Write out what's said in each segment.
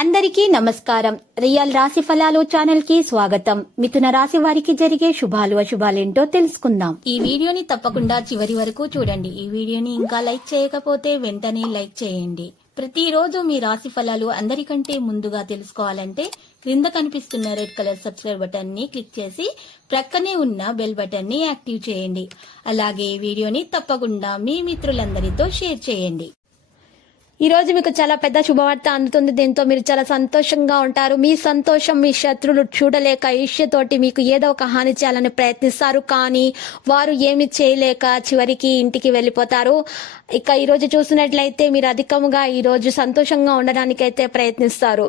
అందరికీ నమస్కారం. రియల్ రాశి ఫలాలు ఛానల్ కి స్వాగతం. మిథున రాశి వారికి జరిగే శుభాలు అశుభాలేంటో తెలుసుకుందాం. ఈ వీడియోని తప్పకుండా చివరి వరకు చూడండి. ఈ వీడియోని ఇంకా లైక్ చేయకపోతే వెంటనే లైక్ చేయండి. ప్రతిరోజు మీ రాశి ఫలాలు అందరికంటే ముందుగా తెలుసుకోవాలంటే క్రింద కనిపిస్తున్న రెడ్ కలర్ సబ్స్క్రైబ్ బటన్ ని క్లిక్ చేసి ప్రక్కనే ఉన్న బెల్ బటన్ ని యాక్టివ్ చేయండి. అలాగే ఈ వీడియోని తప్పకుండా మీ మిత్రులందరితో షేర్ చేయండి. ఈ రోజు మీకు చాలా పెద్ద శుభవార్త అందుతుంది. దీంతో మీరు చాలా సంతోషంగా ఉంటారు. మీ సంతోషం మీ శత్రులు చూడలేక ఈర్ష్యతోటి మీకు ఏదో ఒక హాని చేయాలని ప్రయత్నిస్తారు. కానీ వారు ఏమి చేయలేక చివరికి ఇంటికి వెళ్ళిపోతారు. ఇక ఈ రోజు చూసినట్లయితే మీరు అధికంగా ఈ రోజు సంతోషంగా ఉండడానికైతే ప్రయత్నిస్తారు.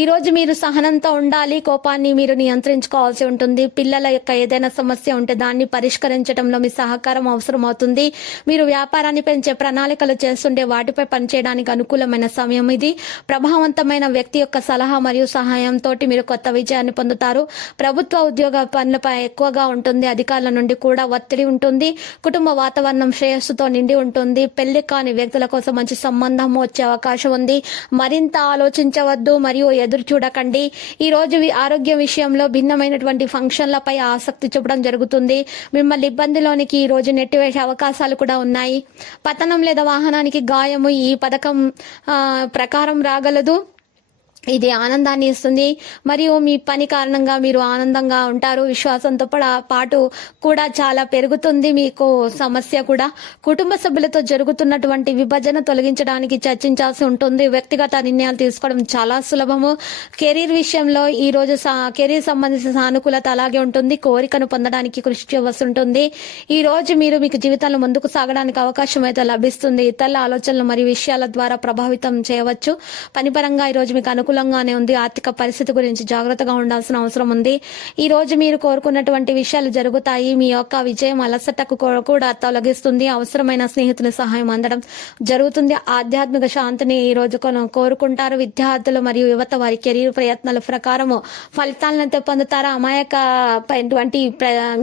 ఈ రోజు మీరు సహనంతో ఉండాలి. కోపాన్ని మీరు నియంత్రించుకోవాల్సి ఉంటుంది. పిల్లల యొక్క ఏదైనా సమస్య ఉంటే దాన్ని పరిష్కరించడంలో మీ సహకారం అవసరం అవుతుంది. మీరు వ్యాపారాన్ని పెంచే ప్రణాళికలు చేస్తుంటే వాటిపై పనిచేయడానికి అనుకూలమైన సమయం ఇది. ప్రభావవంతమైన వ్యక్తి యొక్క సలహా మరియు సహాయంతో మీరు కొత్త విజయాన్ని పొందుతారు. ప్రభుత్వ ఉద్యోగ పనులపై ఎక్కువగా ఉంటుంది. అధికారుల నుండి కూడా ఒత్తిడి ఉంటుంది. కుటుంబ వాతావరణం శ్రేయస్సుతో నిండి ఉంటుంది. పెళ్లి కాని వ్యక్తుల కోసం మంచి సంబంధం వచ్చే అవకాశం ఉంది. మరింత ఆలోచించవద్దు మరియు ఎదురు చూడకండి. ఈ రోజు ఆరోగ్య విషయంలో భిన్నమైనటువంటి ఫంక్షన్లపై ఆసక్తి చూపడం జరుగుతుంది. మిమ్మల్ని ఇబ్బందిలోనికి ఈ రోజు నెట్టివేసే అవకాశాలు కూడా ఉన్నాయి. పతనం లేదా వాహనానికి గాయము ఈ పథకం ప్రకారం రాగలదు. ఇది ఆనందాన్ని ఇస్తుంది మరియు మీ పని కారణంగా మీరు ఆనందంగా ఉంటారు. విశ్వాసంతో పాటు కూడా చాలా పెరుగుతుంది. మీకు సమస్య కూడా కుటుంబ సభ్యులతో జరుగుతున్నటువంటి విభజన తొలగించడానికి చర్చించాల్సి ఉంటుంది. వ్యక్తిగత నిర్ణయాలు తీసుకోవడం చాలా సులభము. కెరీర్ విషయంలో ఈ రోజు కెరీర్ సంబంధించిన సానుకూలత అలాగే ఉంటుంది. కోరికను పొందడానికి కృషి చేయవలసి ఉంటుంది. ఈ రోజు మీరు మీకు జీవితంలో ముందుకు సాగడానికి అవకాశం అయితే లభిస్తుంది. ఇతరుల ఆలోచనలు మరియు విషయాల ద్వారా ప్రభావితం చేయవచ్చు. పనిపరంగా ఈ రోజు మీకు అనుకూలంగానే ఉంది. ఆర్థిక పరిస్థితి గురించి జాగ్రత్తగా ఉండాల్సిన అవసరం ఉంది. ఈ రోజు మీరు కోరుకున్నటువంటి విషయాలు జరుగుతాయి. మీ యొక్క విజయం అలసటకు కూడా తొలగిస్తుంది. అవసరమైన స్నేహితుల సహాయం అందడం జరుగుతుంది. ఆధ్యాత్మిక శాంతిని ఈ రోజు కోరుకుంటారు. విద్యార్థులు మరియు యువత వారి కెరీర్ ప్రయత్నాల ప్రకారము ఫలితాలను పొందుతారు.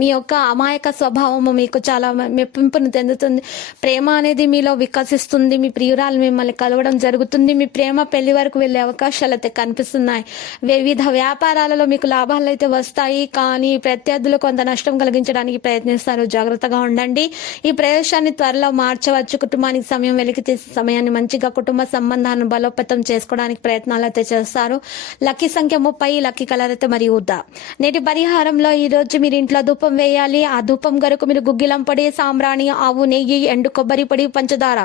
మీ యొక్క అమాయక స్వభావము మీకు చాలా మెప్పింపును చెందుతుంది. ప్రేమ అనేది మీలో వికసిస్తుంది. మీ ప్రియురాలు మిమ్మల్ని కలవడం జరుగుతుంది. మీ ప్రేమ పెళ్లి వరకు వెళ్లే అవకాశాలు అయితే కనిపిస్తున్నాయి. వివిధ వ్యాపారాలలో మీకు లాభాలు అయితే వస్తాయి. కానీ ప్రత్యర్థులు కొంత నష్టం కలిగించడానికి ప్రయత్నిస్తారు. జాగ్రత్తగా ఉండండి. ఈ ప్రవేశాన్ని త్వరలో మార్చవచ్చు. కుటుంబానికి సమయం వెలికి తీసే సమయాన్ని మంచిగా కుటుంబ సంబంధాలను బలోపేతం చేసుకోవడానికి ప్రయత్నాలు అయితే చేస్తారు. లక్కీ సంఖ్య 30. లక్కీ కలర్ అయితే మరియు ఊదా. నేటి పరిహారంలో ఈ రోజు మీరు ఇంట్లో ధూపం వేయాలి. ఆ ధూపం గరకు మీరు గుగ్గిలం పొడి, సాంబ్రాణి, ఆవు నెయ్యి, ఎండు కొబ్బరి పొడి, పంచదార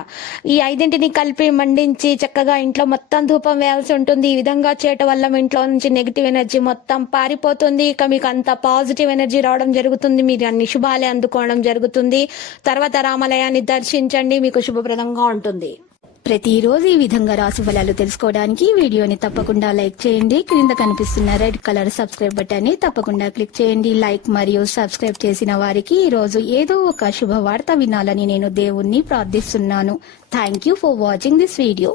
ఈ 5ంటిని కలిపి మండించి చక్కగా ఇంట్లో మొత్తం ధూపం వేయాల్సి ఉంటుంది. ఈ విధంగా చేయటం వల్ల మీ ఇంట్లో నుంచి నెగిటివ్ ఎనర్జీ మొత్తం పారిపోతుంది. ఇక మీకు అంత పాజిటివ్ ఎనర్జీ రావడం జరుగుతుంది. మీరు అన్ని శుభాలే అందుకోవడం జరుగుతుంది. తర్వాత రామాలయాన్ని దర్శించండి. మీకు శుభప్రదంగా ఉంటుంది. ప్రతిరోజు ఈ విధంగా రాశి ఫలాలు తెలుసుకోవడానికి వీడియోని తప్పకుండా లైక్ చేయండి. క్రింద కనిపిస్తున్న రెడ్ కలర్ సబ్స్క్రైబ్ బటన్ ని తప్పకుండా క్లిక్ చేయండి. లైక్ మరియు సబ్స్క్రైబ్ చేసిన వారికి ఈ రోజు ఏదో ఒక శుభవార్త వినాలని నేను దేవుణ్ణి ప్రార్థిస్తున్నాను. Thank you for watching this video.